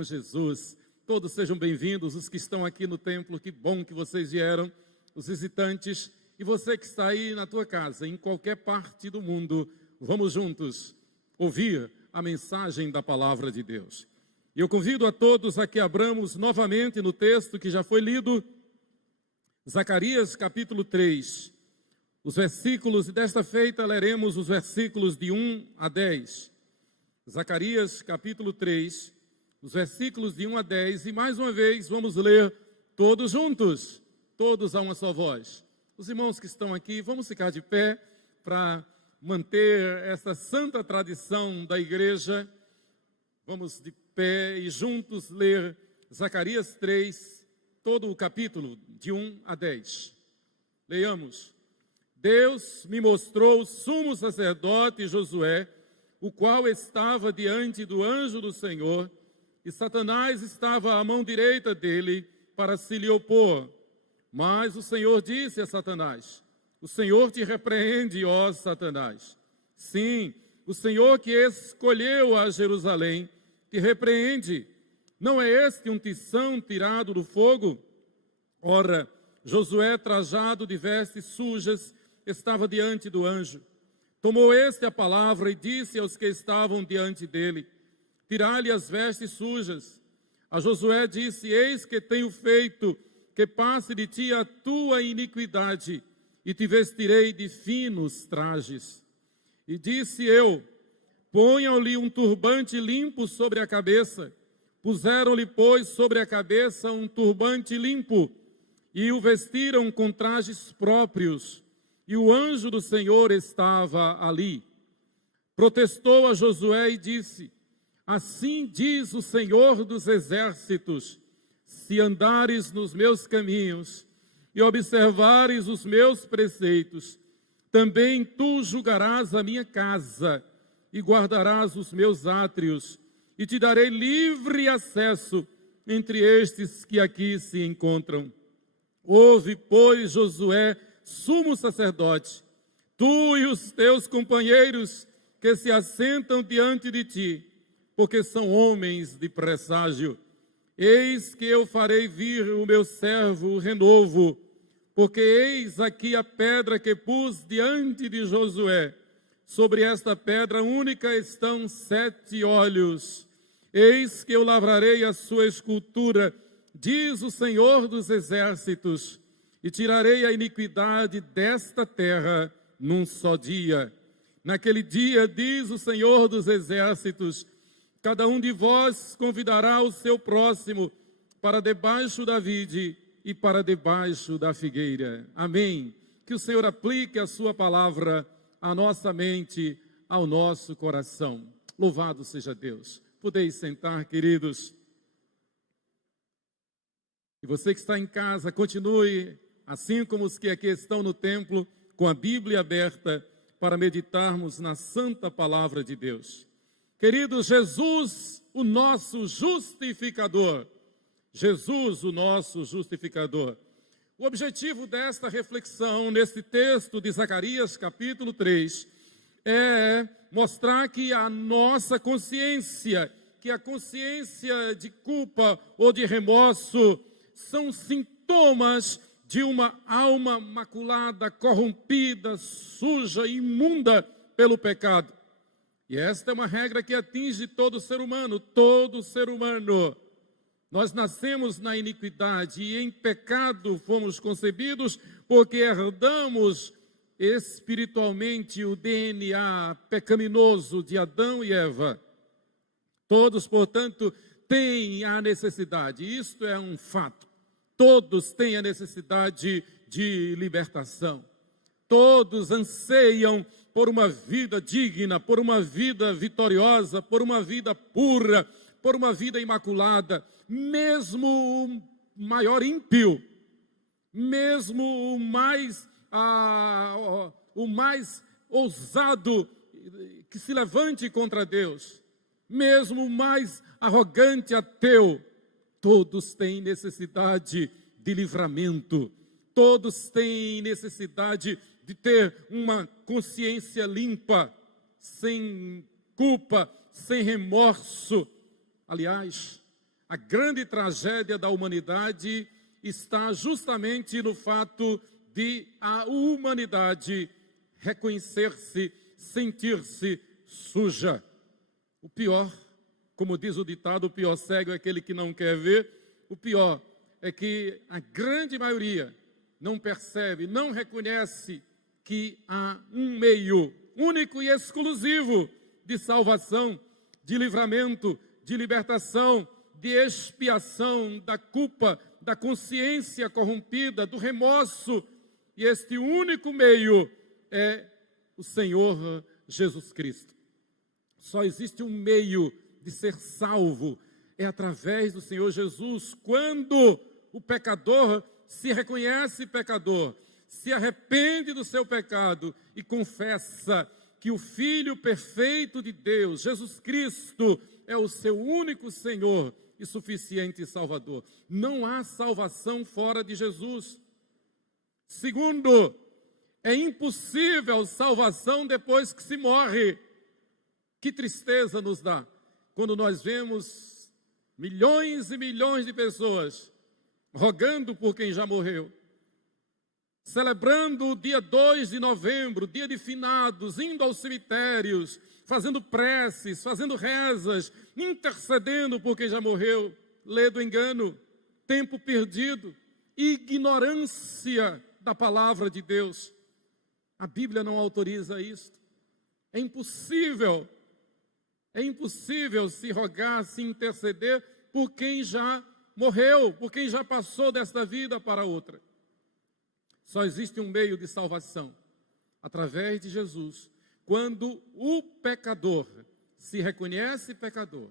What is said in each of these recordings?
com Jesus. Todos sejam bem-vindos, os que estão aqui no templo, que bom que vocês vieram, os visitantes, e você que está aí na tua casa, em qualquer parte do mundo, vamos juntos ouvir a mensagem da palavra de Deus. E eu convido a todos a que abramos novamente no texto que já foi lido, Zacarias capítulo 3, os versículos, e desta feita leremos os versículos de 1 a 10. Zacarias capítulo 3, os versículos de 1 a 10, e mais uma vez vamos ler todos juntos, todos a uma só voz. Os irmãos que estão aqui, vamos ficar de pé para manter essa santa tradição da igreja. Vamos de pé e juntos ler Zacarias 3, todo o capítulo, de 1 a 10. Leiamos. Deus me mostrou o sumo sacerdote Josué, o qual estava diante do anjo do Senhor, e Satanás estava à mão direita dele para se lhe opor. Mas o Senhor disse a Satanás: o Senhor te repreende, ó Satanás. Sim, o Senhor que escolheu a Jerusalém te repreende. Não é este um tição tirado do fogo? Ora, Josué, trajado de vestes sujas, estava diante do anjo. Tomou este a palavra e disse aos que estavam diante dele: tirai-lhe as vestes sujas. A Josué disse: eis que tenho feito que passe de ti a tua iniquidade, e te vestirei de finos trajes. E disse eu: ponham-lhe um turbante limpo sobre a cabeça. Puseram-lhe, pois, sobre a cabeça um turbante limpo, e o vestiram com trajes próprios. E o anjo do Senhor estava ali. Protestou a Josué e disse: assim diz o Senhor dos exércitos: se andares nos meus caminhos e observares os meus preceitos, também tu julgarás a minha casa e guardarás os meus átrios, e te darei livre acesso entre estes que aqui se encontram. Ouve, pois, Josué, sumo sacerdote, tu e os teus companheiros que se assentam diante de ti, porque são homens de presságio. Eis que eu farei vir o meu servo o renovo, porque eis aqui a pedra que pus diante de Josué. Sobre esta pedra única estão 7 olhos. Eis que eu lavrarei a sua escultura, diz o Senhor dos exércitos, e tirarei a iniquidade desta terra num só dia. Naquele dia, diz o Senhor dos exércitos, cada um de vós convidará o seu próximo para debaixo da vide e para debaixo da figueira. Amém. Que o Senhor aplique a sua palavra à nossa mente, ao nosso coração. Louvado seja Deus. Podeis sentar, queridos. E você que está em casa, continue, assim como os que aqui estão no templo, com a Bíblia aberta, para meditarmos na santa palavra de Deus. Queridos, Jesus, o nosso justificador. Jesus, o nosso justificador. O objetivo desta reflexão, nesse texto de Zacarias, capítulo 3, é mostrar que a nossa consciência, que a consciência de culpa ou de remorso, são sintomas de uma alma maculada, corrompida, suja, imunda pelo pecado. E esta é uma regra que atinge todo ser humano, todo ser humano. Nós nascemos na iniquidade e em pecado fomos concebidos porque herdamos espiritualmente o DNA pecaminoso de Adão e Eva. Todos, portanto, têm a necessidade, isto é um fato, todos têm a necessidade de libertação. Todos anseiam por uma vida digna, por uma vida vitoriosa, por uma vida pura, por uma vida imaculada. Mesmo o maior ímpio, mesmo o mais ousado que se levante contra Deus, mesmo o mais arrogante ateu, todos têm necessidade de livramento, todos têm necessidade de ter uma consciência limpa, sem culpa, sem remorso. Aliás, a grande tragédia da humanidade está justamente no fato de a humanidade reconhecer-se, sentir-se suja. O pior, como diz o ditado, o pior cego é aquele que não quer ver. O pior é que a grande maioria não percebe, não reconhece que há um meio único e exclusivo de salvação, de livramento, de libertação, de expiação da culpa, da consciência corrompida, do remorso. E este único meio é o Senhor Jesus Cristo. Só existe um meio de ser salvo, é através do Senhor Jesus. Quando o pecador se reconhece pecador, se arrepende do seu pecado e confessa que o Filho perfeito de Deus, Jesus Cristo, é o seu único Senhor e suficiente Salvador. Não há salvação fora de Jesus. Segundo, é impossível salvação depois que se morre. Que tristeza nos dá quando nós vemos milhões e milhões de pessoas rogando por quem já morreu, celebrando o dia 2 de novembro, dia de finados, indo aos cemitérios, fazendo preces, fazendo rezas, intercedendo por quem já morreu. Lê do engano, tempo perdido, ignorância da palavra de Deus. A Bíblia não autoriza isto. É impossível se rogar, se interceder por quem já morreu, por quem já passou desta vida para outra. Só existe um meio de salvação, através de Jesus. Quando o pecador se reconhece pecador,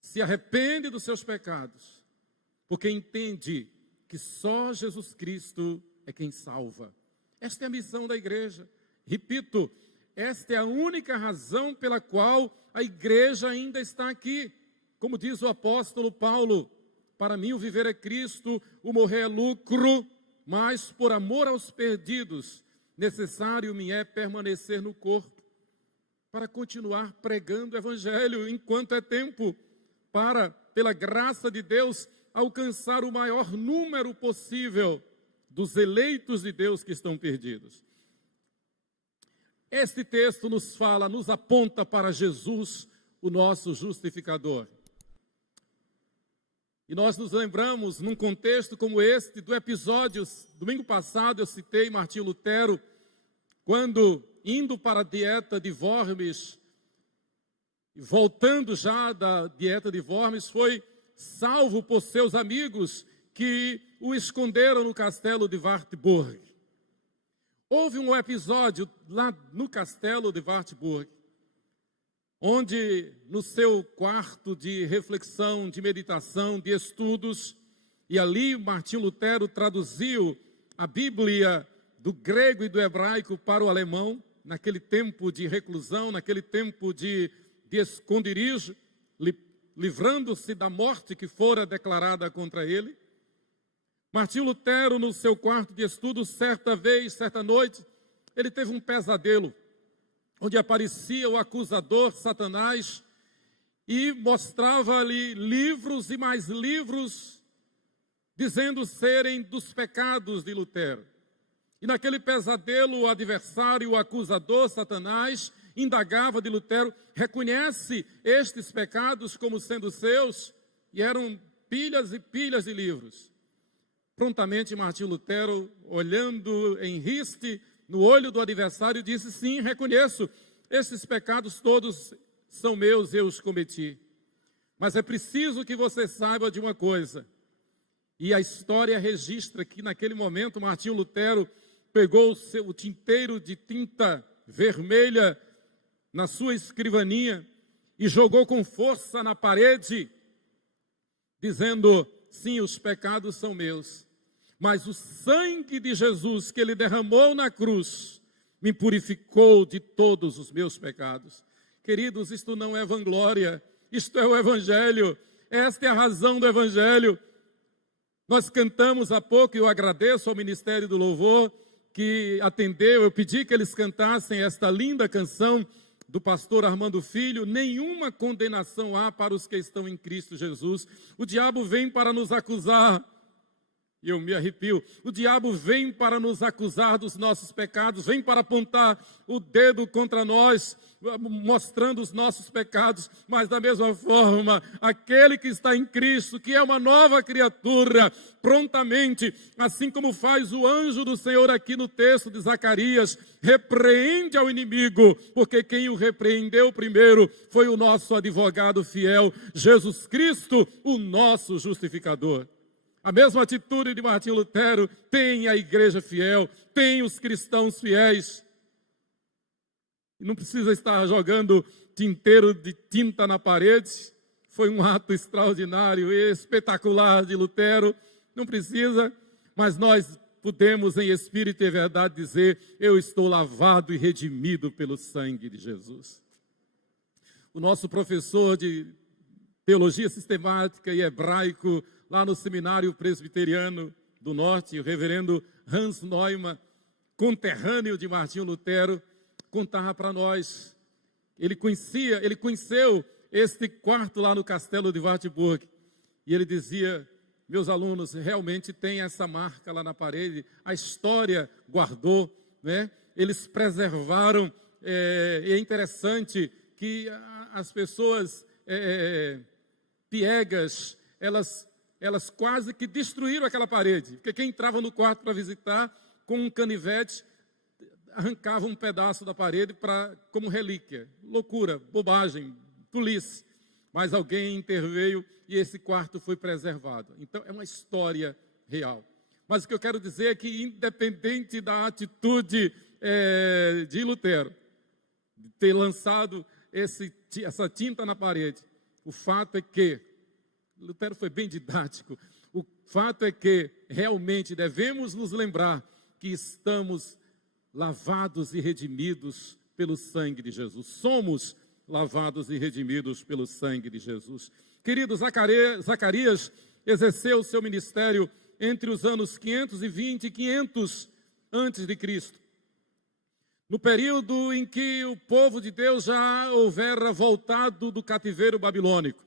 se arrepende dos seus pecados, porque entende que só Jesus Cristo é quem salva. Esta é a missão da igreja. Repito, esta é a única razão pela qual a igreja ainda está aqui. Como diz o apóstolo Paulo, para mim o viver é Cristo, o morrer é lucro, mas por amor aos perdidos, necessário me é permanecer no corpo, para continuar pregando o evangelho enquanto é tempo, para, pela graça de Deus, alcançar o maior número possível dos eleitos de Deus que estão perdidos. Este texto nos fala, nos aponta para Jesus, o nosso justificador. E nós nos lembramos, num contexto como este, do episódio, domingo passado eu citei Martinho Lutero, quando, indo para a dieta de Worms, voltando já da dieta de Worms, foi salvo por seus amigos que o esconderam no castelo de Wartburg. Houve um episódio lá no castelo de Wartburg, onde no seu quarto de reflexão, de meditação, de estudos, e ali Martinho Lutero traduziu a Bíblia do grego e do hebraico para o alemão, naquele tempo de reclusão, naquele tempo de esconderijo, livrando-se da morte que fora declarada contra ele. Martinho Lutero, no seu quarto de estudo, certa noite, ele teve um pesadelo, onde aparecia o acusador, Satanás, e mostrava-lhe livros e mais livros, dizendo serem dos pecados de Lutero. E naquele pesadelo, o adversário, o acusador, Satanás, indagava de Lutero: reconhece estes pecados como sendo seus? E eram pilhas e pilhas de livros. Prontamente, Martinho Lutero, olhando em riste no olho do adversário, disse: sim, reconheço, esses pecados todos são meus, eu os cometi. Mas é preciso que você saiba de uma coisa. E a história registra que naquele momento Martinho Lutero pegou o tinteiro de tinta vermelha na sua escrivaninha e jogou com força na parede, dizendo: sim, os pecados são meus, mas o sangue de Jesus que ele derramou na cruz me purificou de todos os meus pecados. Queridos, isto não é vanglória, isto é o Evangelho, esta é a razão do Evangelho. Nós cantamos há pouco, e eu agradeço ao Ministério do Louvor que atendeu, eu pedi que eles cantassem esta linda canção, do pastor Armando Filho, nenhuma condenação há para os que estão em Cristo Jesus. O diabo vem para nos acusar, e eu me arrepio, o diabo vem para nos acusar dos nossos pecados, vem para apontar o dedo contra nós, mostrando os nossos pecados, mas da mesma forma, aquele que está em Cristo, que é uma nova criatura, prontamente, assim como faz o anjo do Senhor aqui no texto de Zacarias, repreende ao inimigo, porque quem o repreendeu primeiro foi o nosso advogado fiel, Jesus Cristo, o nosso justificador. A mesma atitude de Martinho Lutero tem a igreja fiel, tem os cristãos fiéis. E não precisa estar jogando tinteiro de tinta na parede. Foi um ato extraordinário e espetacular de Lutero. Não precisa, mas nós podemos em espírito e verdade dizer: eu estou lavado e redimido pelo sangue de Jesus. O nosso professor de teologia sistemática e hebraico, lá no Seminário Presbiteriano do Norte, o reverendo Hans Neumann, conterrâneo de Martinho Lutero, contava para nós. Ele conheceu este quarto lá no castelo de Wartburg, e ele dizia: meus alunos, realmente tem essa marca lá na parede, a história guardou, né? Eles preservaram, e é interessante que as pessoas piegas, elas quase que destruíram aquela parede, porque quem entrava no quarto para visitar, com um canivete, arrancava um pedaço da parede como relíquia. Loucura, bobagem, tolice. Mas alguém interveio e esse quarto foi preservado. Então, é uma história real. Mas o que eu quero dizer é que, independente da atitude de Lutero, de ter lançado essa tinta na parede, o fato é que Lutero foi bem didático. O fato é que realmente devemos nos lembrar que estamos lavados e redimidos pelo sangue de Jesus. Somos lavados e redimidos pelo sangue de Jesus. Querido, Zacarias exerceu o seu ministério entre os anos 520 e 500 antes de Cristo. No período em que o povo de Deus já houvera voltado do cativeiro babilônico.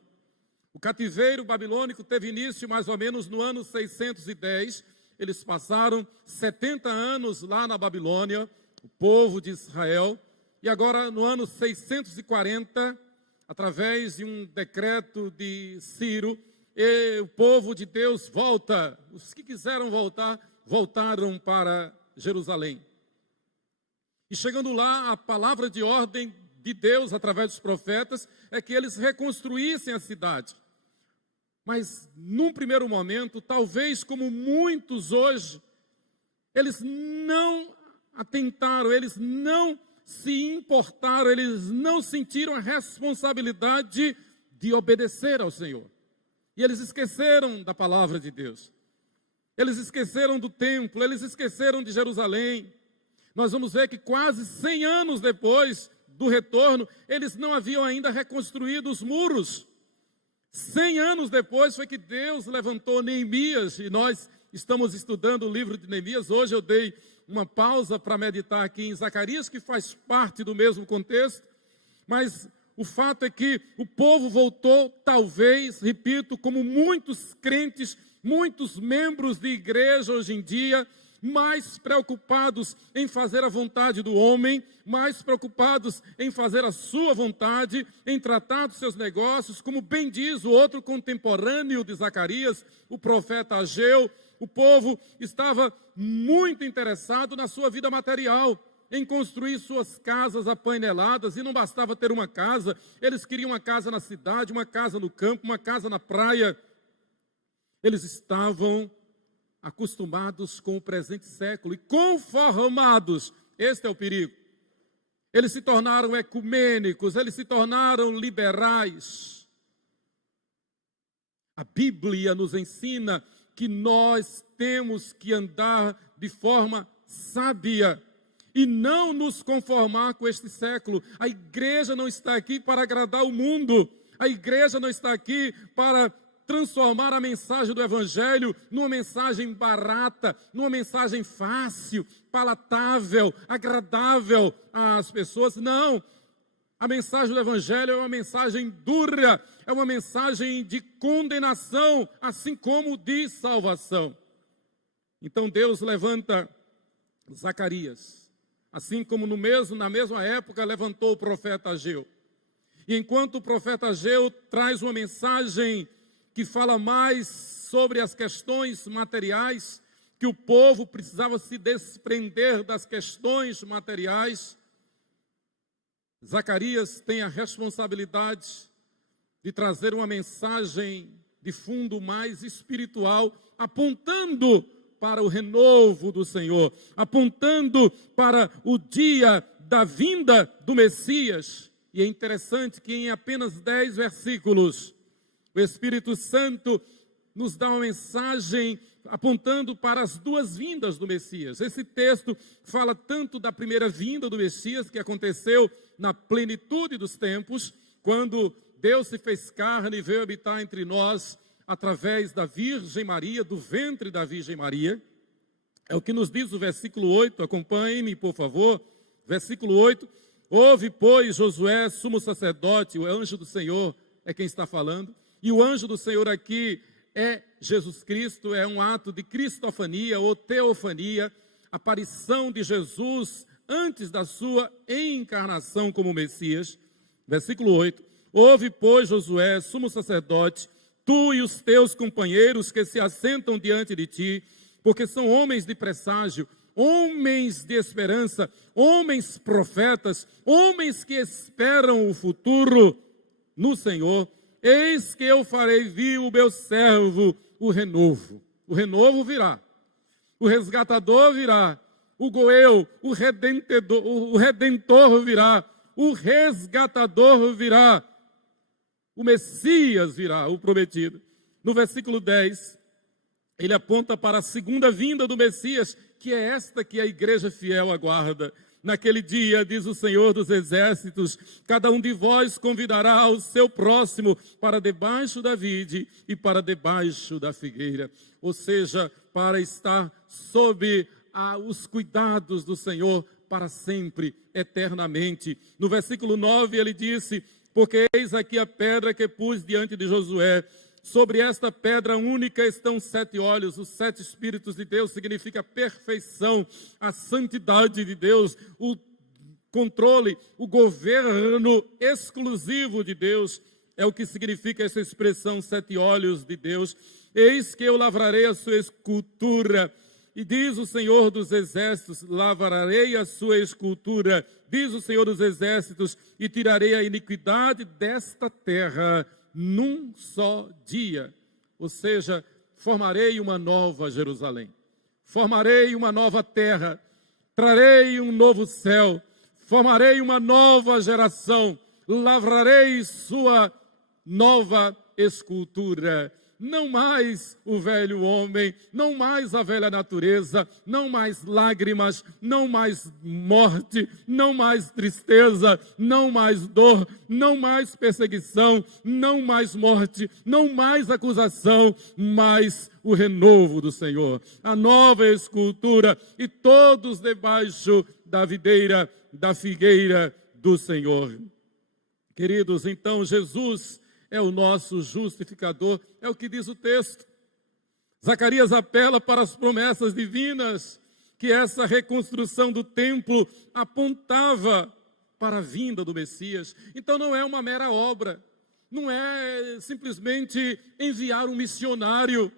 O cativeiro babilônico teve início mais ou menos no ano 610. Eles passaram 70 anos lá na Babilônia, o povo de Israel. E agora, no ano 640, através de um decreto de Ciro, o povo de Deus volta. Os que quiseram voltar, voltaram para Jerusalém. E chegando lá, a palavra de ordem de Deus, através dos profetas, é que eles reconstruíssem a cidade. Mas, num primeiro momento, talvez como muitos hoje, eles não atentaram, eles não se importaram, eles não sentiram a responsabilidade de obedecer ao Senhor. E eles esqueceram da palavra de Deus. Eles esqueceram do templo, eles esqueceram de Jerusalém. Nós vamos ver que quase 100 anos depois do retorno, eles não haviam ainda reconstruído os muros. 100 anos depois foi que Deus levantou Neemias, e nós estamos estudando o livro de Neemias. Hoje eu dei uma pausa para meditar aqui em Zacarias, que faz parte do mesmo contexto, mas o fato é que o povo voltou, talvez, repito, como muitos crentes, muitos membros de igreja hoje em dia, mais preocupados em fazer a vontade do homem, mais preocupados em fazer a sua vontade, em tratar dos seus negócios, como bem diz o outro contemporâneo de Zacarias, o profeta Ageu. O povo estava muito interessado na sua vida material, em construir suas casas apaineladas, e não bastava ter uma casa, eles queriam uma casa na cidade, uma casa no campo, uma casa na praia. Eles estavam acostumados com o presente século e conformados. Este é o perigo. Eles se tornaram ecumênicos, eles se tornaram liberais. A Bíblia nos ensina que nós temos que andar de forma sábia e não nos conformar com este século. A igreja não está aqui para agradar o mundo. A igreja não está aqui para transformar a mensagem do Evangelho numa mensagem barata, numa mensagem fácil, palatável, agradável às pessoas. Não. A mensagem do Evangelho é uma mensagem dura, é uma mensagem de condenação, assim como de salvação. Então Deus levanta Zacarias, assim como na mesma época levantou o profeta Ageu. E enquanto o profeta Ageu traz uma mensagem que fala mais sobre as questões materiais, que o povo precisava se desprender das questões materiais, Zacarias tem a responsabilidade de trazer uma mensagem de fundo mais espiritual, apontando para o renovo do Senhor, apontando para o dia da vinda do Messias. E é interessante que em apenas 10 versículos, o Espírito Santo nos dá uma mensagem apontando para as duas vindas do Messias. Esse texto fala tanto da primeira vinda do Messias, que aconteceu na plenitude dos tempos, quando Deus se fez carne e veio habitar entre nós através da Virgem Maria, do ventre da Virgem Maria. É o que nos diz o versículo 8, acompanhe-me, por favor. Versículo 8, ouve, pois, Josué, sumo sacerdote, o anjo do Senhor é quem está falando, e o anjo do Senhor aqui é Jesus Cristo, é um ato de cristofania ou teofania, aparição de Jesus antes da sua encarnação como Messias. Versículo 8, ouve, pois, Josué, sumo sacerdote, tu e os teus companheiros que se assentam diante de ti, porque são homens de presságio, homens de esperança, homens profetas, homens que esperam o futuro no Senhor. Eis que eu farei vir o meu servo, o renovo. O renovo virá, o resgatador virá, o goel, o redentor virá, o resgatador virá, o Messias virá, o prometido. No versículo 10, ele aponta para a segunda vinda do Messias, que é esta que a igreja fiel aguarda. Naquele dia, diz o Senhor dos Exércitos, cada um de vós convidará o seu próximo para debaixo da vide e para debaixo da figueira. Ou seja, para estar sob os cuidados do Senhor para sempre, eternamente. No versículo 9 ele disse, porque eis aqui a pedra que pus diante de Josué. Sobre esta pedra única estão 7 olhos, os 7 Espíritos de Deus, significa a perfeição, a santidade de Deus, o controle, o governo exclusivo de Deus, é o que significa essa expressão 7 olhos de Deus. Eis que eu lavrarei a sua escultura, e diz o Senhor dos Exércitos, lavrarei a sua escultura, diz o Senhor dos Exércitos, e tirarei a iniquidade desta terra, num só dia, ou seja, formarei uma nova Jerusalém, formarei uma nova terra, trarei um novo céu, formarei uma nova geração, lavrarei sua nova escultura. Não mais o velho homem, não mais a velha natureza, não mais lágrimas, não mais morte, não mais tristeza, não mais dor, não mais perseguição, não mais morte, não mais acusação, mas o renovo do Senhor, a nova escultura e todos debaixo da videira, da figueira do Senhor. Queridos, então Jesus é o nosso justificador, é o que diz o texto. Zacarias apela para as promessas divinas, que essa reconstrução do templo apontava para a vinda do Messias. Então não é uma mera obra, não é simplesmente enviar um missionário,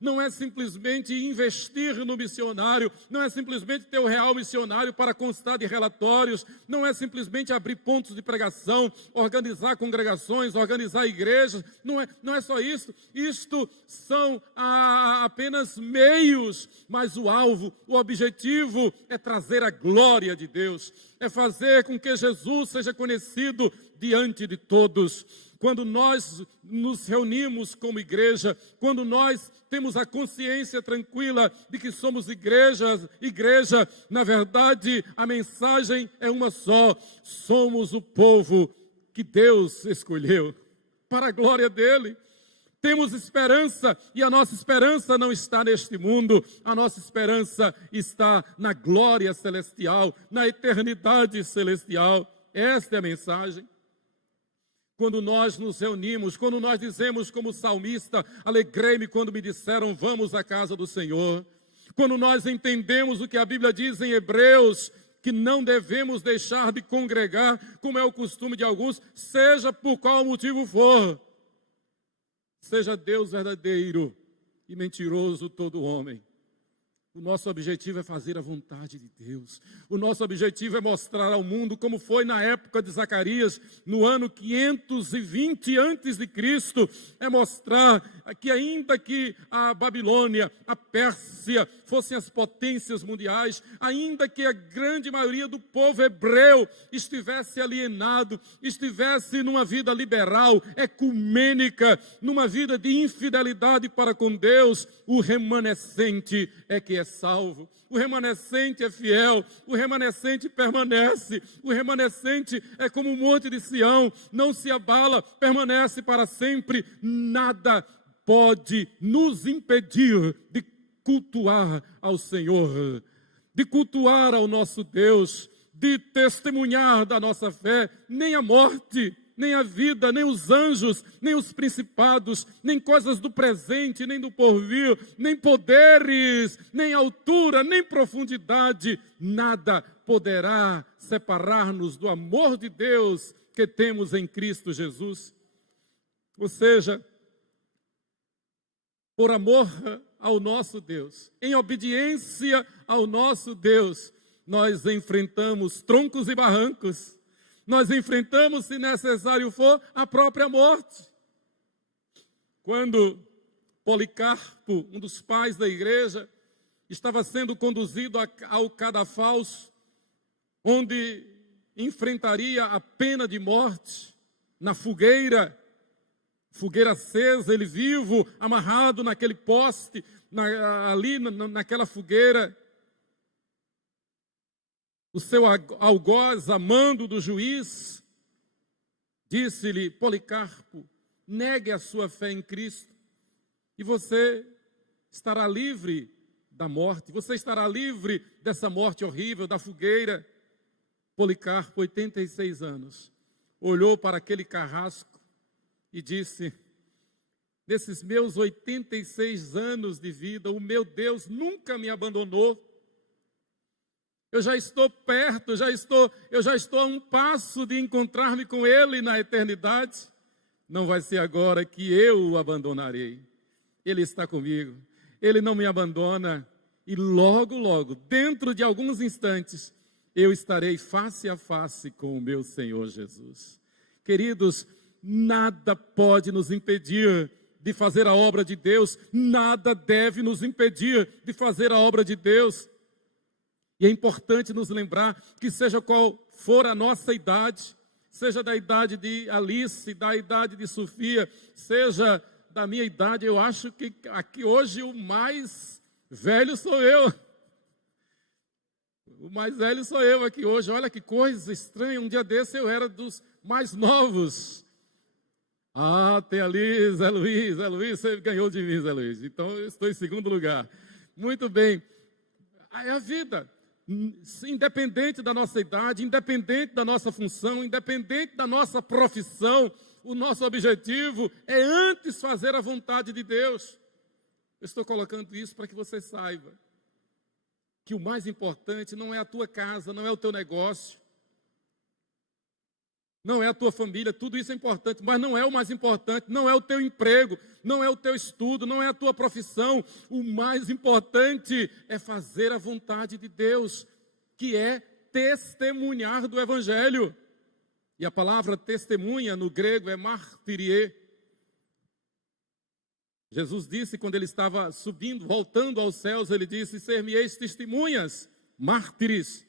não é simplesmente investir no missionário, não é simplesmente ter o real missionário para constar de relatórios, não é simplesmente abrir pontos de pregação, organizar congregações, organizar igrejas, não é só isso. Isto são apenas meios, mas o alvo, o objetivo é trazer a glória de Deus, é fazer com que Jesus seja conhecido diante de todos. Quando nós nos reunimos como igreja, quando nós temos a consciência tranquila de que somos igreja, na verdade, a mensagem é uma só: somos o povo que Deus escolheu para a glória dele. Temos esperança, e a nossa esperança não está neste mundo, a nossa esperança está na glória celestial, na eternidade celestial. Esta é a mensagem. Quando nós nos reunimos, quando nós dizemos como salmista, alegrei-me quando me disseram, vamos à casa do Senhor. Quando nós entendemos o que a Bíblia diz em Hebreus, que não devemos deixar de congregar, como é o costume de alguns, seja por qual motivo for. Seja Deus verdadeiro e mentiroso todo homem. O nosso objetivo é fazer a vontade de Deus. O nosso objetivo é mostrar ao mundo, como foi na época de Zacarias, no ano 520 a.C., é mostrar que ainda que a Babilônia, a Pérsia, fossem as potências mundiais, ainda que a grande maioria do povo hebreu estivesse alienado, estivesse numa vida liberal, ecumênica, numa vida de infidelidade para com Deus, o remanescente é que é salvo, o remanescente é fiel, o remanescente permanece, o remanescente é como um monte de Sião, não se abala, permanece para sempre. Nada pode nos impedir de cultuar ao Senhor, de cultuar ao nosso Deus, de testemunhar da nossa fé. Nem a morte, nem a vida, nem os anjos, nem os principados, nem coisas do presente, nem do porvir, nem poderes, nem altura, nem profundidade, nada poderá separar-nos do amor de Deus que temos em Cristo Jesus. Ou seja, por amor ao nosso Deus, em obediência ao nosso Deus, nós enfrentamos troncos e barrancos. Nós enfrentamos, se necessário for, a própria morte. Quando Policarpo, um dos pais da igreja, estava sendo conduzido ao cadafalso, onde enfrentaria a pena de morte, na fogueira acesa, ele vivo, amarrado naquele poste, naquela fogueira. O seu algoz, amando do juiz, disse-lhe, Policarpo, negue a sua fé em Cristo e você estará livre da morte, você estará livre dessa morte horrível, da fogueira. Policarpo, 86 anos, olhou para aquele carrasco e disse, nesses meus 86 anos de vida, o meu Deus nunca me abandonou. Eu já estou perto, eu já estou a um passo de encontrar-me com Ele na eternidade. Não vai ser agora que eu o abandonarei. Ele está comigo, Ele não me abandona. E logo, logo, dentro de alguns instantes, eu estarei face a face com o meu Senhor Jesus. Queridos, nada pode nos impedir de fazer a obra de Deus, nada deve nos impedir de fazer a obra de Deus. E é importante nos lembrar que seja qual for a nossa idade, seja da idade de Alice, da idade de Sofia, seja da minha idade, eu acho que aqui hoje o mais velho sou eu. O mais velho sou eu aqui hoje. Olha que coisa estranha, um dia desse eu era dos mais novos. Ah, tem ali, Zé Luiz, você ganhou de mim, Zé Luiz. Então eu estou em segundo lugar. Muito bem. É a vida. Independente da nossa idade, independente da nossa função, independente da nossa profissão, o nosso objetivo é antes fazer a vontade de Deus. Eu estou colocando isso para que você saiba que o mais importante não é a tua casa, não é o teu negócio, não é a tua família, tudo isso é importante, mas não é o mais importante, não é o teu emprego, não é o teu estudo, não é a tua profissão. O mais importante é fazer a vontade de Deus, que é testemunhar do Evangelho. E a palavra testemunha no grego é martyrie. Jesus disse quando ele estava subindo, voltando aos céus, ele disse, ser-me-eis testemunhas, mártires,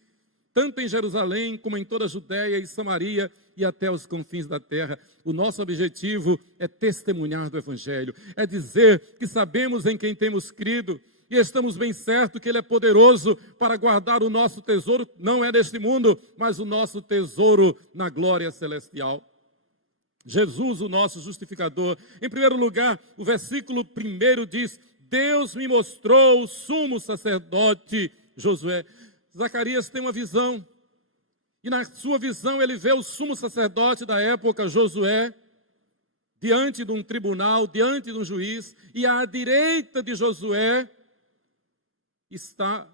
tanto em Jerusalém como em toda a Judéia e Samaria e até os confins da terra. O nosso objetivo é testemunhar do Evangelho, é dizer que sabemos em quem temos crido e estamos bem certos que Ele é poderoso para guardar o nosso tesouro, não é deste mundo, mas o nosso tesouro na glória celestial. Jesus, o nosso justificador. Em primeiro lugar, o versículo 1 diz, Deus me mostrou o sumo sacerdote Josué. Zacarias tem uma visão, E na sua visão ele vê o sumo sacerdote da época, Josué, diante de um tribunal, diante de um juiz, e à direita de Josué está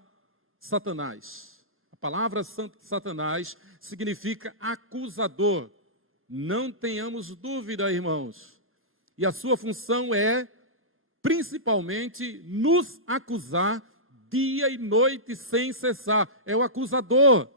Satanás. A palavra Satanás significa acusador. Não tenhamos dúvida, irmãos. E a sua função é, principalmente, nos acusar dia e noite sem cessar. É o acusador.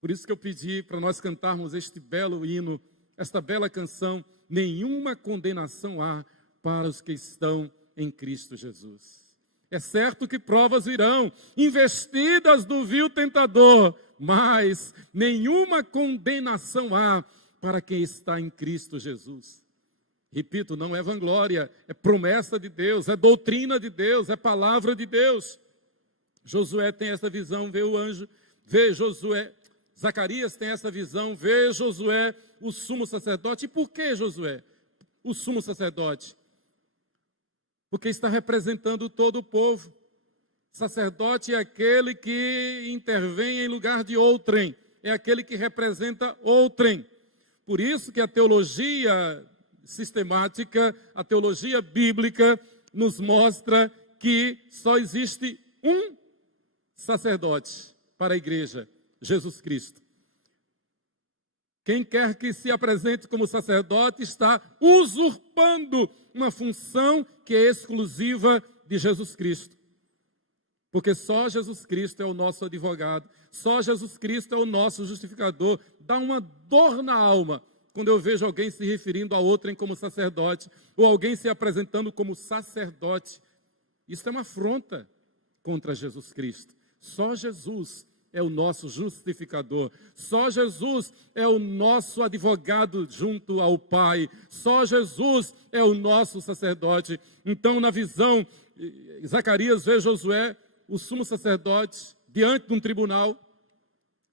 Por isso que eu pedi para nós cantarmos este belo hino, esta bela canção, nenhuma condenação há para os que estão em Cristo Jesus. É certo que provas virão, investidas do vil tentador, mas nenhuma condenação há para quem está em Cristo Jesus. Repito, não é vanglória, é promessa de Deus, é doutrina de Deus, é palavra de Deus. Josué tem essa visão, vê o anjo, vê Josué. Zacarias tem essa visão, vê Josué, o sumo sacerdote. E por que Josué, o sumo sacerdote? Porque está representando todo o povo. Sacerdote é aquele que intervém em lugar de outrem, é aquele que representa outrem. Por isso que a teologia sistemática, a teologia bíblica nos mostra que só existe um sacerdote para a igreja, Jesus Cristo. Quem quer que se apresente como sacerdote está usurpando uma função que é exclusiva de Jesus Cristo. Porque só Jesus Cristo é o nosso advogado, só Jesus Cristo é o nosso justificador. Dá uma dor na alma quando eu vejo alguém se referindo a outrem como sacerdote, ou alguém se apresentando como sacerdote. Isso é uma afronta contra Jesus Cristo. Só Jesus é o nosso justificador. Só Jesus é o nosso advogado junto ao Pai. Só Jesus é o nosso sacerdote. Então, na visão, Zacarias vê Josué, o sumo sacerdote, diante de um tribunal.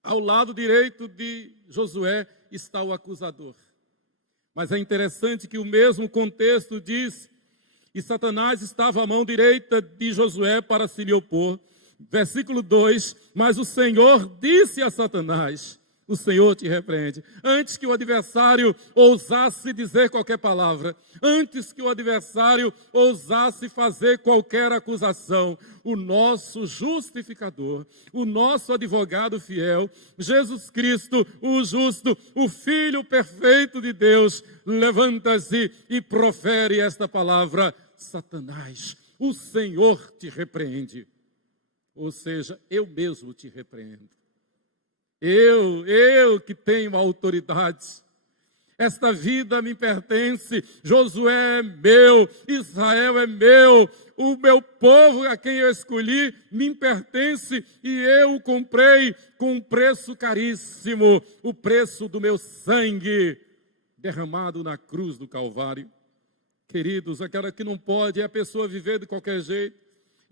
Ao lado direito de Josué está o acusador. Mas é interessante que o mesmo contexto diz, e Satanás estava à mão direita de Josué para se lhe opor. Versículo 2, mas o Senhor disse a Satanás, o Senhor te repreende. Antes que o adversário ousasse dizer qualquer palavra, antes que o adversário ousasse fazer qualquer acusação, o nosso justificador, o nosso advogado fiel, Jesus Cristo, o justo, o Filho perfeito de Deus, levanta-se e profere esta palavra: Satanás, o Senhor te repreende. Ou seja, eu mesmo te repreendo. Eu que tenho autoridade. Esta vida me pertence, Josué é meu, Israel é meu, o meu povo a quem eu escolhi me pertence e eu o comprei com um preço caríssimo, o preço do meu sangue derramado na cruz do Calvário. Queridos, aquela que não pode é a pessoa viver de qualquer jeito.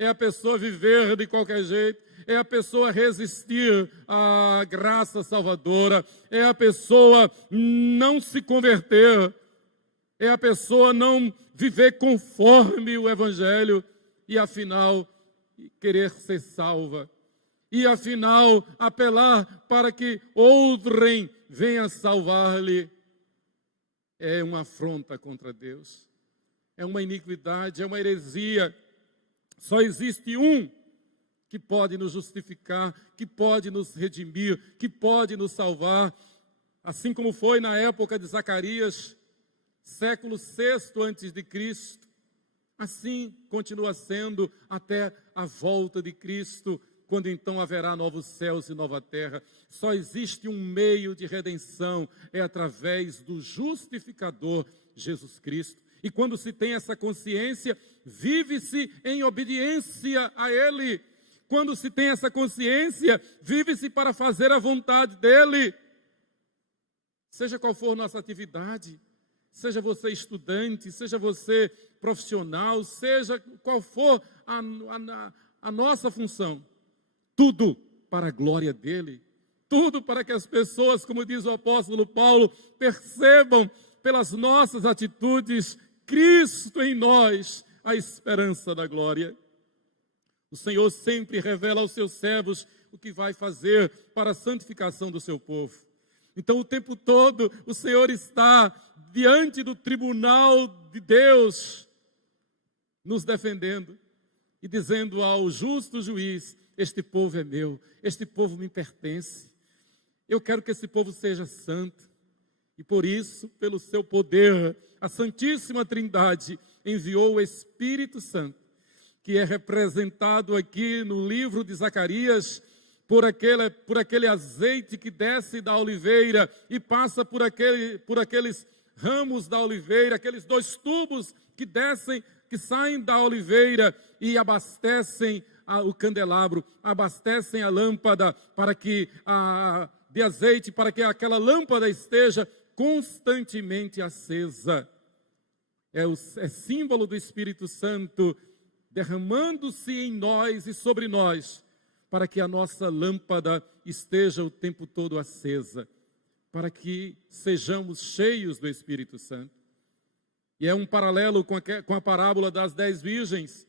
É a pessoa viver de qualquer jeito, é a pessoa resistir à graça salvadora, é a pessoa não se converter, é a pessoa não viver conforme o Evangelho e afinal querer ser salva. E afinal apelar para que outrem venha salvar-lhe. É uma afronta contra Deus, é uma iniquidade, é uma heresia. Só existe um que pode nos justificar, que pode nos redimir, que pode nos salvar. Assim como foi na época de Zacarias, século VI antes de Cristo, assim continua sendo até a volta de Cristo, quando então haverá novos céus e nova terra. Só existe um meio de redenção, é através do justificador Jesus Cristo. E quando se tem essa consciência, vive-se em obediência a Ele. Quando se tem essa consciência, vive-se para fazer a vontade dEle. Seja qual for nossa atividade, seja você estudante, seja você profissional, seja qual for a nossa função, tudo para a glória dEle. Tudo para que as pessoas, como diz o apóstolo Paulo, percebam pelas nossas atitudes Cristo em nós, a esperança da glória. O Senhor sempre revela aos seus servos o que vai fazer para a santificação do seu povo. Então, o tempo todo, o Senhor está diante do tribunal de Deus, nos defendendo e dizendo ao justo juiz: este povo é meu, este povo me pertence. Eu quero que esse povo seja santo. E por isso, pelo seu poder, a Santíssima Trindade enviou o Espírito Santo, que é representado aqui no livro de Zacarias por aquele azeite que desce da oliveira e passa por aqueles ramos da oliveira, aqueles 2 tubos que descem, que saem da oliveira e abastecem o candelabro, abastecem a lâmpada de azeite, para que aquela lâmpada esteja constantemente acesa. É símbolo do Espírito Santo derramando-se em nós e sobre nós, para que a nossa lâmpada esteja o tempo todo acesa, para que sejamos cheios do Espírito Santo. E é um paralelo com a parábola das 10 virgens.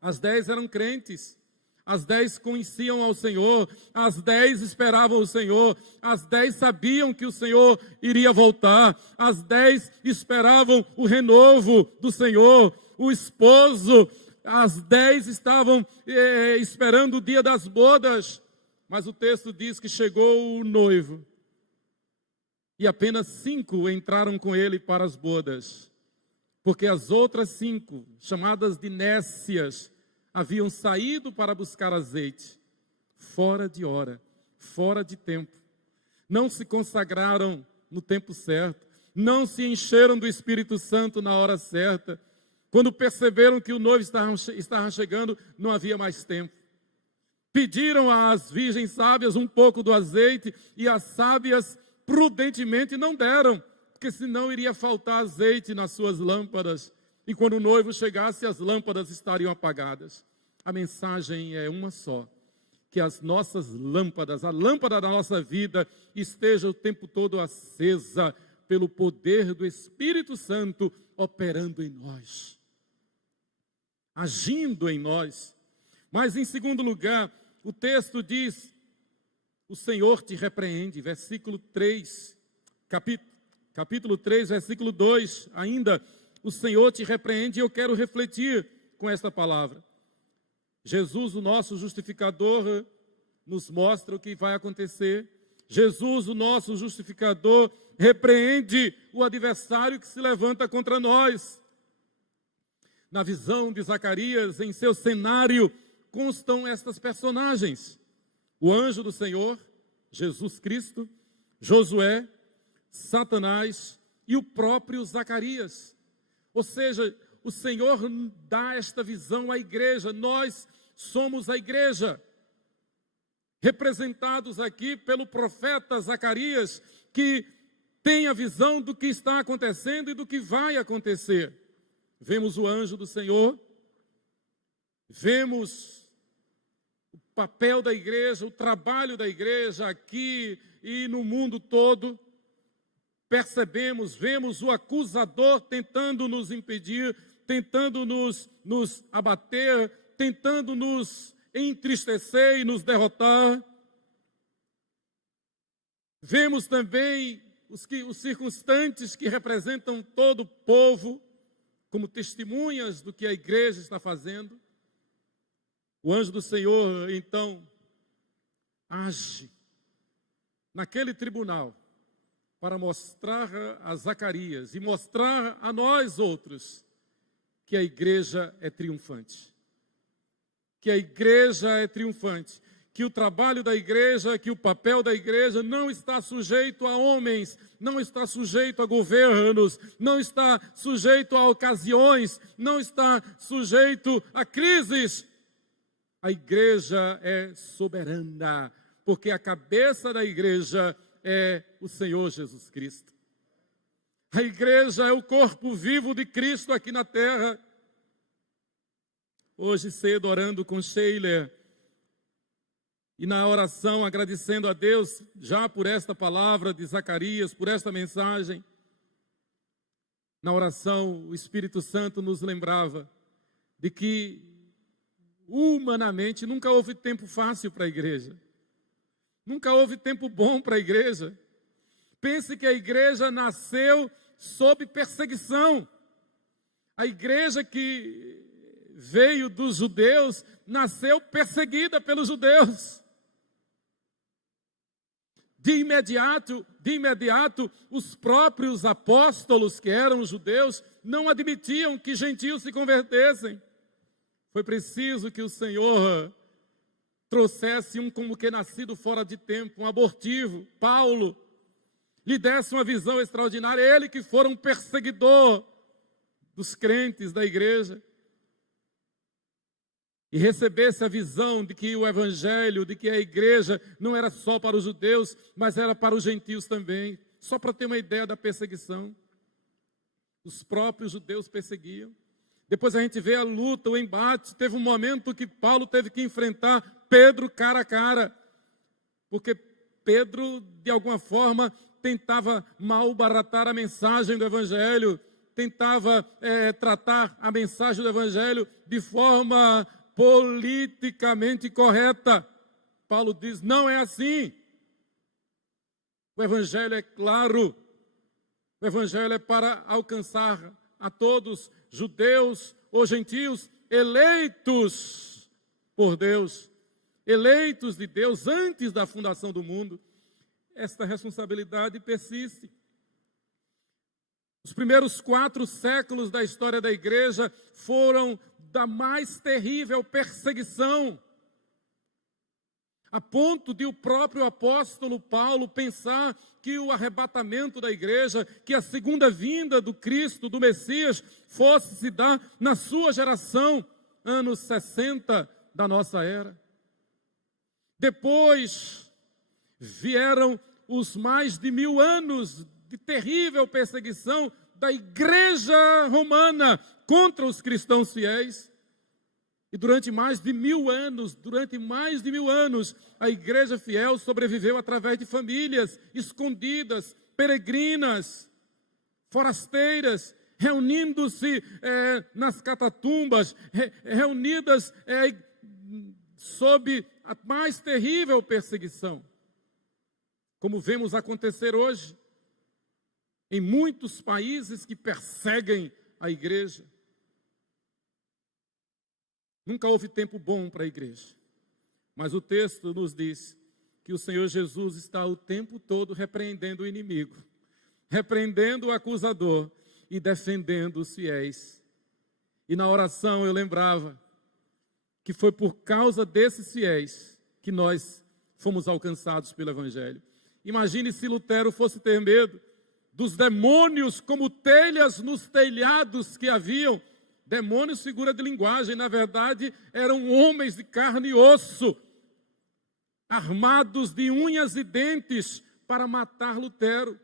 As 10 eram crentes, as 10 conheciam ao Senhor, as 10 esperavam o Senhor, as 10 sabiam que o Senhor iria voltar, as 10 esperavam o renovo do Senhor, o esposo. As 10 estavam esperando o dia das bodas, mas o texto diz que chegou o noivo e apenas 5 entraram com ele para as bodas, porque as outras 5, chamadas de nécias, haviam saído para buscar azeite, fora de hora, fora de tempo. Não se consagraram no tempo certo, não se encheram do Espírito Santo na hora certa. Quando perceberam que o noivo estava chegando, não havia mais tempo. Pediram às virgens sábias um pouco do azeite e as sábias prudentemente não deram, porque senão iria faltar azeite nas suas lâmpadas. E quando o noivo chegasse, as lâmpadas estariam apagadas. A mensagem é uma só: que as nossas lâmpadas, a lâmpada da nossa vida, esteja o tempo todo acesa pelo poder do Espírito Santo operando em nós, agindo em nós. Mas em segundo lugar, o texto diz: o Senhor te repreende, versículo 3, capítulo 3, versículo 2, ainda, o Senhor te repreende. E eu quero refletir com esta palavra. Jesus, o nosso justificador, nos mostra o que vai acontecer. Jesus, o nosso justificador, repreende o adversário que se levanta contra nós. Na visão de Zacarias, em seu cenário, constam estas personagens: o anjo do Senhor, Jesus Cristo, Josué, Satanás e o próprio Zacarias. Ou seja, o Senhor dá esta visão à igreja. Nós somos a igreja, representados aqui pelo profeta Zacarias, que tem a visão do que está acontecendo e do que vai acontecer. Vemos o anjo do Senhor, vemos o papel da igreja, o trabalho da igreja aqui e no mundo todo. Vemos o acusador tentando nos impedir, tentando nos abater, tentando nos entristecer e nos derrotar. Vemos também os circunstantes que representam todo o povo, como testemunhas do que a igreja está fazendo. O anjo do Senhor, então, age naquele tribunal para mostrar a Zacarias e mostrar a nós outros que a igreja é triunfante. Que a igreja é triunfante. Que o trabalho da igreja, que o papel da igreja não está sujeito a homens, não está sujeito a governos, não está sujeito a ocasiões, não está sujeito a crises. A igreja é soberana, porque a cabeça da igreja é o Senhor Jesus Cristo. A igreja é o corpo vivo de Cristo aqui na terra. Hoje cedo, orando com Sheila, e na oração agradecendo a Deus já por esta palavra de Zacarias, por esta mensagem, na oração o Espírito Santo nos lembrava de que humanamente, nunca houve tempo fácil para a igreja. Nunca houve tempo bom para a igreja. Pense que a igreja nasceu sob perseguição. A igreja que veio dos judeus nasceu perseguida pelos judeus. De imediato, os próprios apóstolos, que eram judeus, não admitiam que gentios se convertessem. Foi preciso que o Senhor trouxesse um como que nascido fora de tempo, um abortivo, Paulo, lhe desse uma visão extraordinária, ele que fora um perseguidor dos crentes da igreja, e recebesse a visão de que o evangelho, de que a igreja não era só para os judeus, mas era para os gentios também. Só para ter uma ideia da perseguição. Os próprios judeus perseguiam. Depois a gente vê a luta, o embate. Teve um momento que Paulo teve que enfrentar Pedro cara a cara, porque Pedro, de alguma forma, tentava malbaratar a mensagem do evangelho, tentava tratar a mensagem do evangelho de forma politicamente correta. Paulo diz, não é assim. O evangelho é claro. O evangelho é para alcançar a todos, judeus ou gentios, eleitos por Deus, eleitos de Deus antes da fundação do mundo. Esta responsabilidade persiste. Os primeiros 4 séculos da história da igreja foram da mais terrível perseguição, a ponto de o próprio apóstolo Paulo pensar que o arrebatamento da igreja, que a segunda vinda do Cristo, do Messias, fosse se dar na sua geração, anos 60 da nossa era. Depois vieram os mais de 1000 anos de terrível perseguição da igreja romana contra os cristãos fiéis. E durante mais de 1000 anos, a igreja fiel sobreviveu através de famílias escondidas, peregrinas, forasteiras, reunindo-se nas catatumbas, reunidas sob a mais terrível perseguição. Como vemos acontecer hoje, em muitos países que perseguem a igreja. Nunca houve tempo bom para a igreja, mas o texto nos diz que o Senhor Jesus está o tempo todo repreendendo o inimigo, repreendendo o acusador e defendendo os fiéis. E na oração eu lembrava que foi por causa desses fiéis que nós fomos alcançados pelo evangelho. Imagine se Lutero fosse ter medo dos demônios como telhas nos telhados que haviam. Demônios, figura de linguagem, na verdade, eram homens de carne e osso, armados de unhas e dentes para matar Lutero.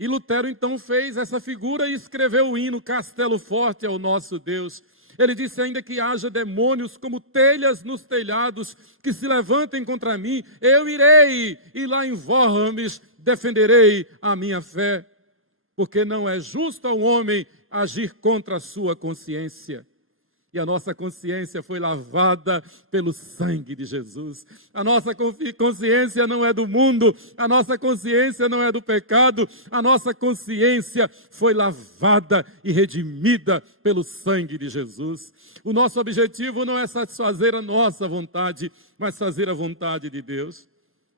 E Lutero então fez essa figura e escreveu o hino Castelo Forte ao nosso Deus. Ele disse, ainda que haja demônios como telhas nos telhados que se levantem contra mim, eu irei e lá em Worms defenderei a minha fé, porque não é justo ao homem agir contra a sua consciência. E a nossa consciência foi lavada pelo sangue de Jesus. A nossa consciência não é do mundo, a nossa consciência não é do pecado, a nossa consciência foi lavada e redimida pelo sangue de Jesus. O nosso objetivo não é satisfazer a nossa vontade, mas fazer a vontade de Deus.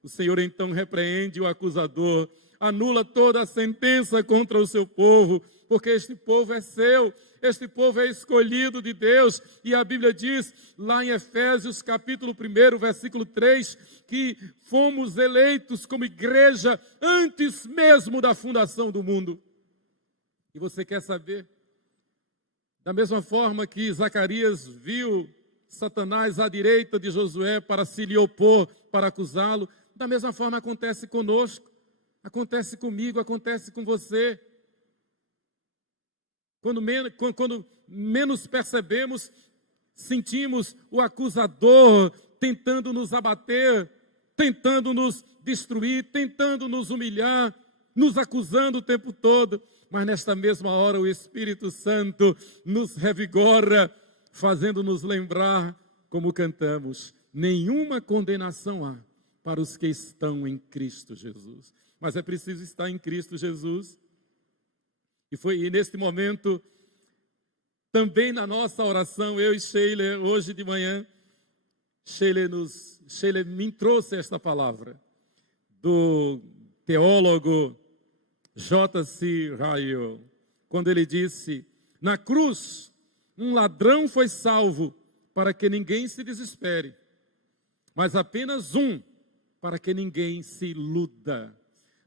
O Senhor então repreende o acusador, anula toda a sentença contra o seu povo, porque este povo é seu, este povo é escolhido de Deus, e a Bíblia diz lá em Efésios capítulo 1, versículo 3, que fomos eleitos como igreja antes mesmo da fundação do mundo. E você quer saber? Da mesma forma que Zacarias viu Satanás à direita de Josué para se lhe opor, para acusá-lo, da mesma forma acontece conosco, acontece comigo, acontece com você. Quando menos percebemos, sentimos o acusador tentando nos abater, tentando nos destruir, tentando nos humilhar, nos acusando o tempo todo. Mas nesta mesma hora o Espírito Santo nos revigora, fazendo-nos lembrar, como cantamos, nenhuma condenação há para os que estão em Cristo Jesus. Mas é preciso estar em Cristo Jesus. E neste momento, também na nossa oração, eu e Sheila, hoje de manhã, Sheila me trouxe esta palavra do teólogo J.C. Ryle, quando ele disse: na cruz, um ladrão foi salvo para que ninguém se desespere, mas apenas um para que ninguém se iluda.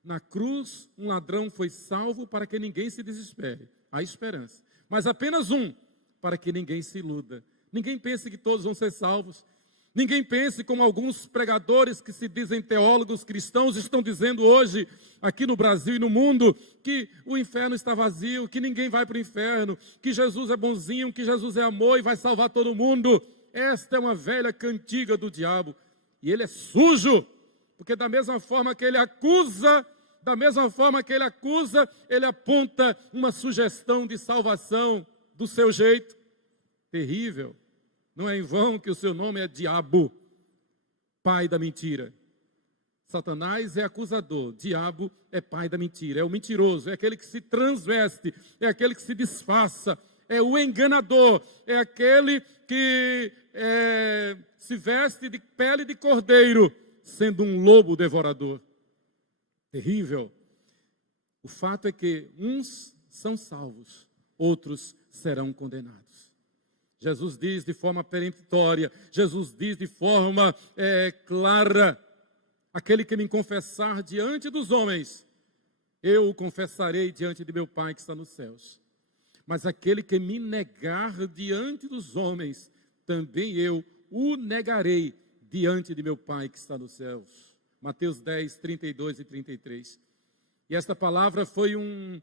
Na cruz, um ladrão foi salvo para que ninguém se desespere. Há esperança. Mas apenas um para que ninguém se iluda. Ninguém pense que todos vão ser salvos. Ninguém pense como alguns pregadores que se dizem teólogos cristãos estão dizendo hoje, aqui no Brasil e no mundo, que o inferno está vazio, que ninguém vai para o inferno, que Jesus é bonzinho, que Jesus é amor e vai salvar todo mundo. Esta é uma velha cantiga do diabo. E ele é sujo, porque da mesma forma que ele acusa, ele aponta uma sugestão de salvação do seu jeito. Terrível. Não é em vão que o seu nome é diabo, pai da mentira. Satanás é acusador, diabo é pai da mentira, é o mentiroso, é aquele que se transveste, é aquele que se disfarça, é o enganador, é aquele que se veste de pele de cordeiro, sendo um lobo devorador. Terrível. O fato é que uns são salvos, outros serão condenados. Jesus diz de forma peremptória, Jesus diz de forma clara: aquele que me confessar diante dos homens, eu o confessarei diante de meu Pai que está nos céus. Mas aquele que me negar diante dos homens, também eu o negarei diante de meu Pai que está nos céus. Mateus 10, 32 e 33. E esta palavra foi um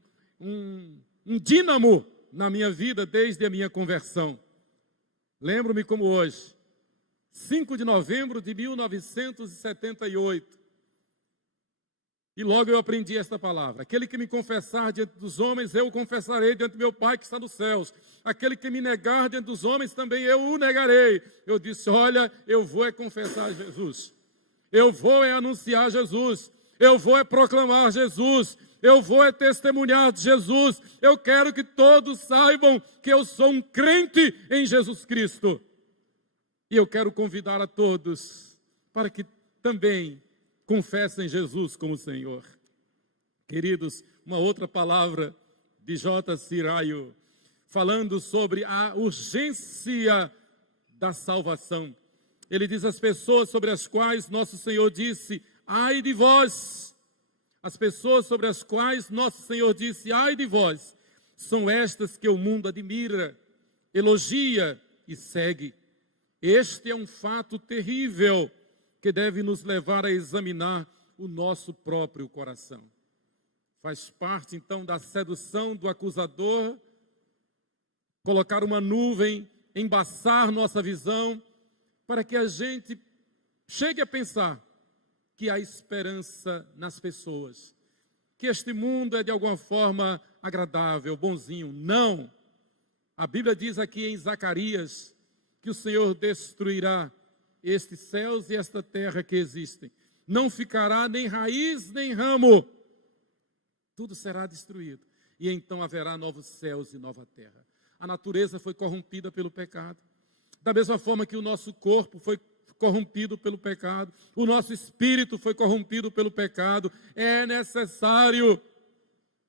dínamo na minha vida desde a minha conversão. Lembro-me como hoje, 5 de novembro de 1978. E logo eu aprendi esta palavra: aquele que me confessar diante dos homens, eu o confessarei diante do meu Pai que está nos céus. Aquele que me negar diante dos homens, também eu o negarei. Eu disse: olha, eu vou confessar Jesus. Eu vou anunciar Jesus. Eu vou proclamar Jesus. Eu vou testemunhar de Jesus. Eu quero que todos saibam que eu sou um crente em Jesus Cristo. E eu quero convidar a todos para que também confessem Jesus como Senhor. Queridos, uma outra palavra de J.C. Ryle, falando sobre a urgência da salvação. Ele diz: as pessoas sobre as quais nosso Senhor disse: ai de vós. As pessoas sobre as quais nosso Senhor disse: ai de vós, são estas que o mundo admira, elogia e segue. Este é um fato terrível que deve nos levar a examinar o nosso próprio coração. Faz parte, então, da sedução do acusador, colocar uma nuvem, embaçar nossa visão, para que a gente chegue a pensar que há esperança nas pessoas, que este mundo é de alguma forma agradável, bonzinho. Não! A Bíblia diz aqui em Zacarias que o Senhor destruirá estes céus e esta terra que existem. Não ficará nem raiz nem ramo. Tudo será destruído. E então haverá novos céus e nova terra. A natureza foi corrompida pelo pecado. Da mesma forma que o nosso corpo foi corrompido pelo pecado, o nosso espírito foi corrompido pelo pecado. É necessário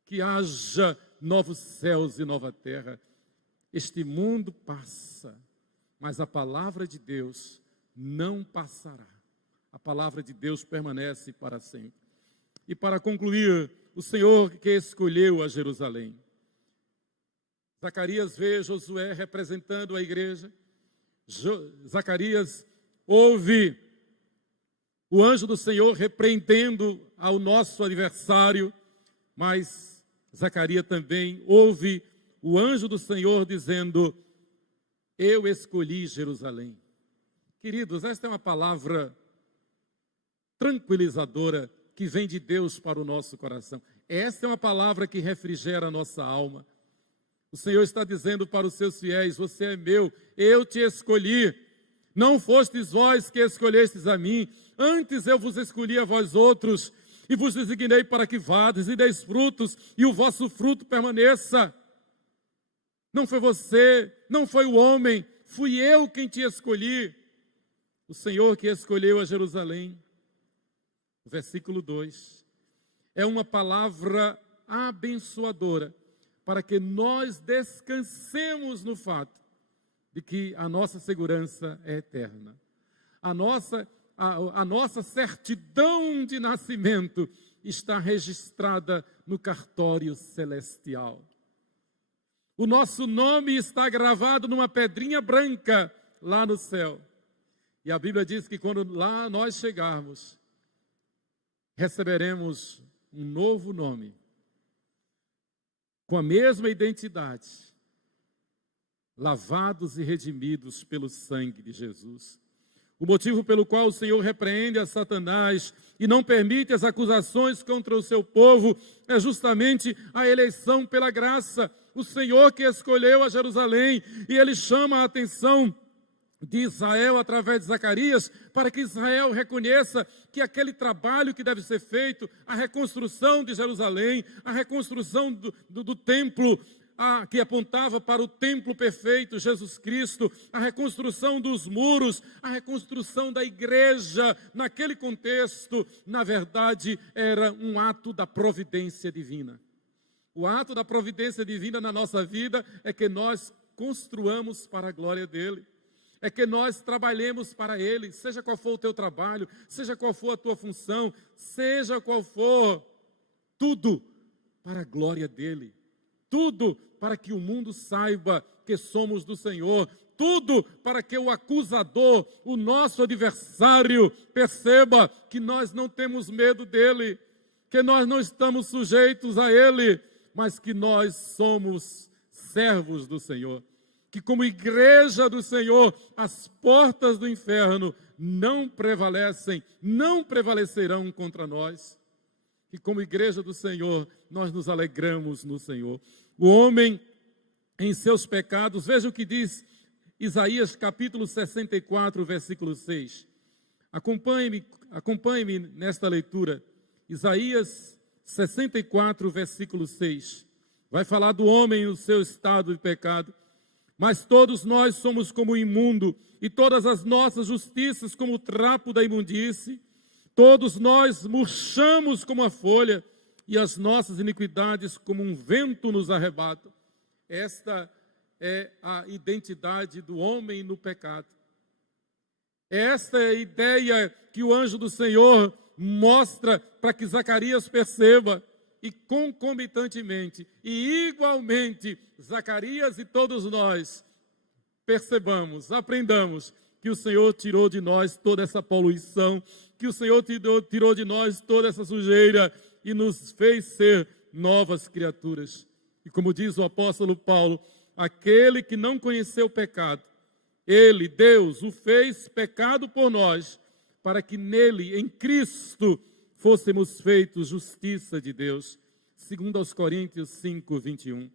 que haja novos céus e nova terra. Este mundo passa, mas a palavra de Deus não passará. A palavra de Deus permanece para sempre. E para concluir, o Senhor que escolheu a Jerusalém. Zacarias vê Josué representando a igreja. Zacarias ouve o anjo do Senhor repreendendo ao nosso adversário, mas Zacarias também ouve o anjo do Senhor dizendo: eu escolhi Jerusalém. Queridos, esta é uma palavra tranquilizadora que vem de Deus para o nosso coração. Esta é uma palavra que refrigera a nossa alma. O Senhor está dizendo para os seus fiéis: você é meu, eu te escolhi. Não fostes vós que escolhestes a mim, antes eu vos escolhi a vós outros, e vos designei para que vades e deis frutos, e o vosso fruto permaneça. Não foi você, não foi o homem, fui eu quem te escolhi. O Senhor que escolheu a Jerusalém. Versículo 2. É uma palavra abençoadora, para que nós descansemos no fato de que a nossa segurança é eterna. A nossa certidão de nascimento está registrada no cartório celestial. O nosso nome está gravado numa pedrinha branca lá no céu. E a Bíblia diz que quando lá nós chegarmos, receberemos um novo nome, com a mesma identidade, lavados e redimidos pelo sangue de Jesus. O motivo pelo qual o Senhor repreende a Satanás e não permite as acusações contra o seu povo é justamente a eleição pela graça. O Senhor que escolheu a Jerusalém, e Ele chama a atenção de Israel através de Zacarias, para que Israel reconheça que aquele trabalho que deve ser feito, a reconstrução de Jerusalém, a reconstrução do templo, que apontava para o templo perfeito, Jesus Cristo, a reconstrução dos muros, a reconstrução da igreja, naquele contexto, na verdade, era um ato da providência divina. O ato da providência divina na nossa vida é que nós construamos para a glória dele. É que nós trabalhemos para Ele, seja qual for o teu trabalho, seja qual for a tua função, seja qual for, tudo para a glória dEle. Tudo para que o mundo saiba que somos do Senhor. Tudo para que o acusador, o nosso adversário, perceba que nós não temos medo dEle, que nós não estamos sujeitos a Ele, mas que nós somos servos do Senhor. Que como igreja do Senhor, as portas do inferno não prevalecem, não prevalecerão contra nós. Que como igreja do Senhor, nós nos alegramos no Senhor. O homem em seus pecados, veja o que diz Isaías capítulo 64, versículo 6. Acompanhe-me nesta leitura. Isaías 64, versículo 6. Vai falar do homem e o seu estado de pecado. Mas todos nós somos como imundo, e todas as nossas justiças como o trapo da imundície. Todos nós murchamos como a folha, e as nossas iniquidades como um vento nos arrebata. Esta é a identidade do homem no pecado. Esta é a ideia que o anjo do Senhor mostra para que Zacarias perceba. E concomitantemente, e igualmente, Zacarias e todos nós percebamos, aprendamos que o Senhor tirou de nós toda essa poluição, que o Senhor tirou de nós toda essa sujeira e nos fez ser novas criaturas. E como diz o apóstolo Paulo, aquele que não conheceu o pecado, Ele, Deus, o fez pecado por nós, para que nele, em Cristo, fôssemos feitos justiça de Deus. Segundo aos Coríntios 5, 21.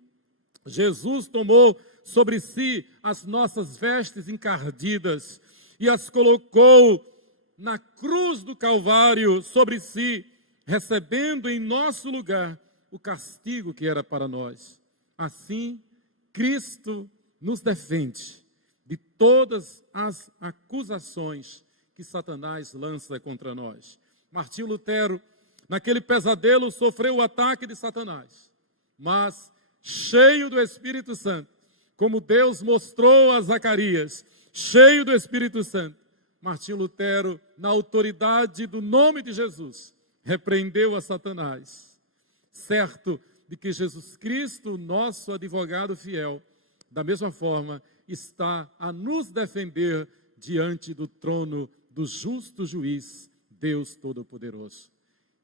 Jesus tomou sobre si as nossas vestes encardidas e as colocou na cruz do Calvário sobre si, recebendo em nosso lugar o castigo que era para nós. Assim, Cristo nos defende de todas as acusações que Satanás lança contra nós. Martinho Lutero, naquele pesadelo, sofreu o ataque de Satanás, mas cheio do Espírito Santo, como Deus mostrou a Zacarias, cheio do Espírito Santo, Martinho Lutero, na autoridade do nome de Jesus, repreendeu a Satanás, certo de que Jesus Cristo, nosso advogado fiel, da mesma forma, está a nos defender diante do trono do justo juiz, Deus Todo-Poderoso.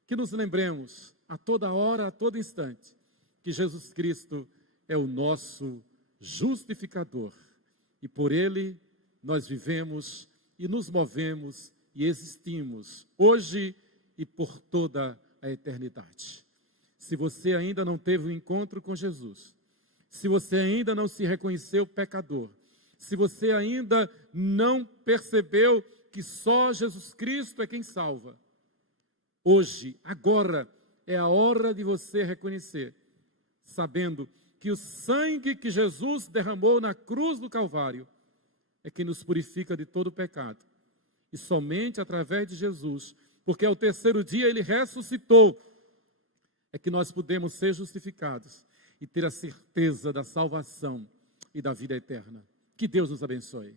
Que nos lembremos a toda hora, a todo instante, que Jesus Cristo é o nosso justificador. E por Ele nós vivemos e nos movemos e existimos hoje e por toda a eternidade. Se você ainda não teve um encontro com Jesus, Se você ainda não se reconheceu pecador, se você ainda não percebeu que só Jesus Cristo é quem salva, hoje, agora, é a hora de você reconhecer, sabendo que o sangue que Jesus derramou na cruz do Calvário é que nos purifica de todo pecado. E somente através de Jesus, porque ao terceiro dia Ele ressuscitou, é que nós podemos ser justificados e ter a certeza da salvação e da vida eterna. Que Deus nos abençoe.